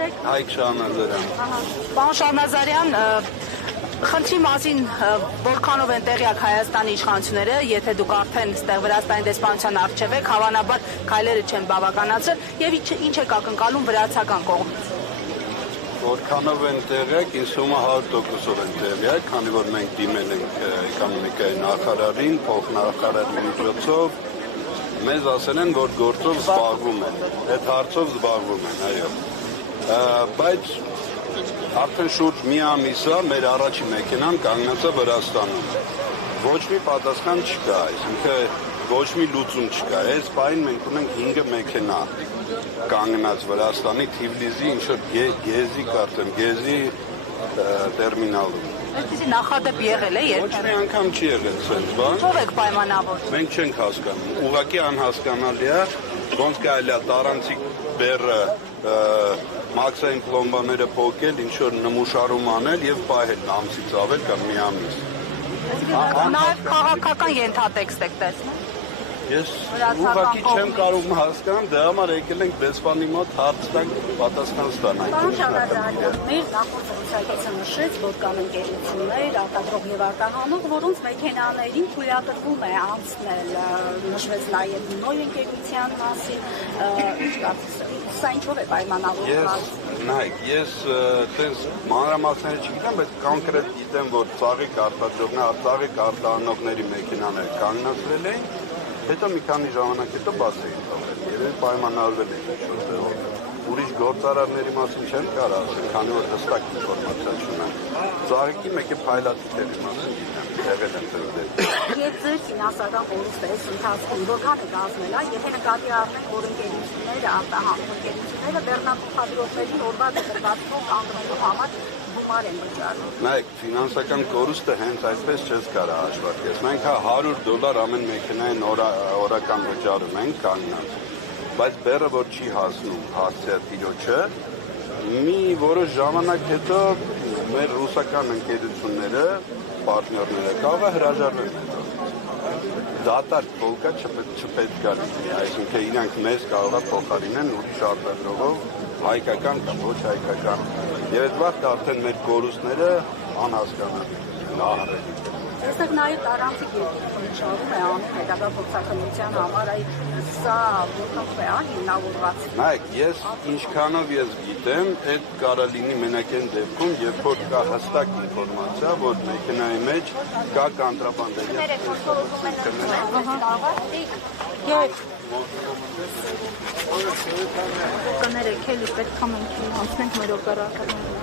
կոչեցեք։ Հայկ Շահնազարյան։ Պարոն Շահնազարյան, խնդրի մասին որքանով են տեղյակ Հայաստանի իշխանությունները, եթե դուք արդեն ստեղ Վրաստանի դեսպանության առջև եք, հավանաբար քայլերը չեն բավականացրել եւ ինչ եք ակնկալում վրացական կողմից։ Որքանով են տեղյակ, ինձ թվում է 100%-ով են տեղյակ, քանի որ մենք դիմել ենք էկոնոմիկայի նախարարին, փոխնախարարի միջոցով, մեզ ասել են, որ գործով զբաղվում են, այդ հարցով զբաղվում են, այո։ Բայց արդեն շուրջ մի ամիս է մեր առաջին մեքենան կանգնած է Վրաստանում։ Ոչ մի պատասխան չկա, այսինքն ոչ մի լուծում չկա։ Այս պահին մենք ունենք 5 մեքենա կանգնած Վրաստանի Թիֆլիսի ինչ-որ գեզի կարծեմ, գեզի տերմինալում։ Այսպիսի նախադեպ եղել է երբևէ։ Ոչ մի անգամ չի եղել այդպես բան։ Ո՞վ եք պայմանավոր։ Մենք չենք հասկանում։ Ուղղակի անհասկանալի է, ոնց կարելի է տարանցիկ բեռը մաքսային պլոմբաները փոկել, ինչ-որ նմուշարում անել եւ պահել ամսից ավել կամ մի ամիս։ Նաև քաղաքական ենթատեքստ եք տեսնում։ Ես ուղղակի չեմ կարող հասկանալ, դրա համար եկել ենք դեսպանի մոտ հարց տանք, պատասխան ստանանք։ Պարոն Շահնազարյան, մեր նախորդ զրուցակիցը նշեց, որ կան ընկերություններ, արտադրող եւ արտահանող, որոնց մեքենաներին թույլատրվում է անցնել, նշվեց նաև նոր ընկերության մասին, ինչ կարծես, սա ինչով է պայմանավորված։ Նայեք, ես տես մանրամասները չգիտեմ, բայց կոնկրետ գիտեմ, որ ծաղիկ արտահանողների մեքենաները կանգնացրել էին, հետո մի քանի ժամանակ հետո բաց էին տվել, եւ պայմանավորվել էին ինչ-որ ուրիշ գործարարների մասին չեմ կարող ասել, քանի որ հստակ ինֆորմացիա չունեմ։ Ծաղիկի մեկ է փայլատիքների մասին գիտեմ, եղել են դեպքեր։ Եվ ձեր ֆինանսական կորուստը այս ընթացքում որքան է կազմել, եթե նկատի առնենք, որ ընկերությունները, արտահանող ընկերությունները բեռնափոխադրողներին օրվա դեպքերով անդրելու համար գումար են վճարում։ Նայեք, ֆինանսական կորուստը հենց այսպես չես կարող հաշվարկել։ Մենք $100 ամեն մեքենային օրական վճարում ենք կանգնած, բայց բեռը որ չի հասնում հասցեատիրոջը, մի որոշ ժամանակ հետո մեր ռուսական ընկերությունները, պարտներները կարող է հրաժարվել։ Դատարկ փոխկա չպետք է լինի, այսինքն իրանք մեզ կարող է փոխարինեն ուրիշ արտադրողով հայկական կամ ոչ հայկական։ Եվ այդ վաղ արդեն մեր կորուստները անհասկանալի ահռելի։ Այստեղ նաև տարանցիկ երկիրը շարում է անում հետագա փորձաքննության համար, սա որքանով է հիմնավորված։ Նայեք, ես ինչքանով ես գիտեմ, այդ կարա լինի մենակ այն դեպքում, երբ որ կա հստակ ինֆորմացիա, որ մեքենայի մեջ կա կոնտրաբանդային։ Կներեք, էլի պետք է մենք անցնենք մեր օպերատորները։